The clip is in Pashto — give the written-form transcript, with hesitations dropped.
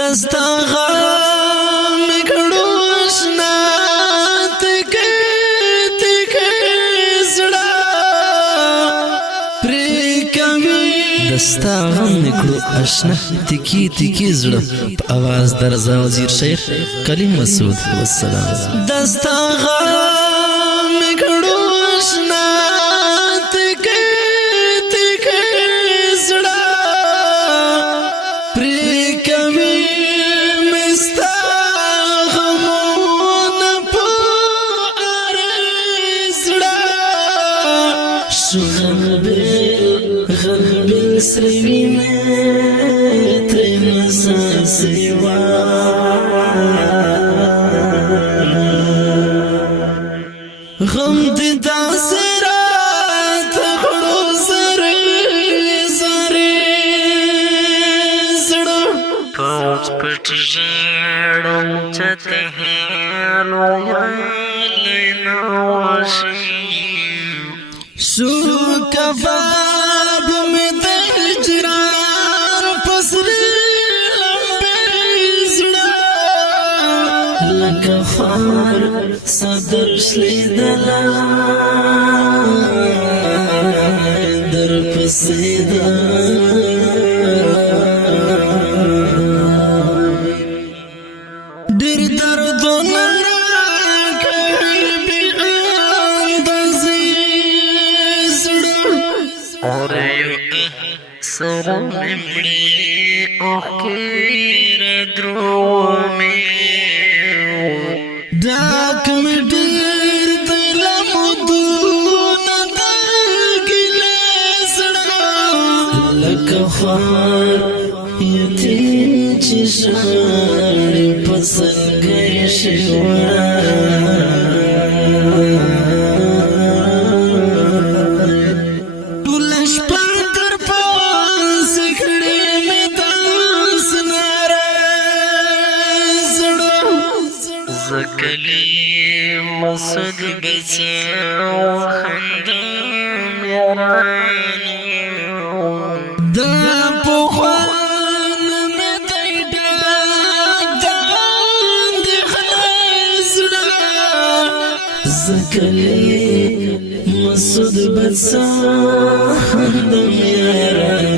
دستا غم کړوشنا تکه زړه پرې کوي دستا غم نکړو آشنا تکی زړه په आवाज درزا وزیر شیر کلیم مسعود والسلام دستا غم کړوشنا تکه زړه پرې کوي مستا غمونه په ارزړه غلبي سرينه ترمسا سيوا غم دي داسرا تخړو زره زړه پوت پټ ژړم چته نو لینا وشي شو کباب میں تجرار پسری لمبیزڑا لکا خار صدر شلیدلا در پسیدا دیر دردونا اور سرم مړي او خیر درو می ډاک می ډیر دل مودون دګل سړا لکه خار یتیم چې شاړې پسنګې شوا زکلی مسد بچاو خندم یارانو دا پوخوان میں دیده دان دی خلصنا زکلی مسد بچاو خندم یارانو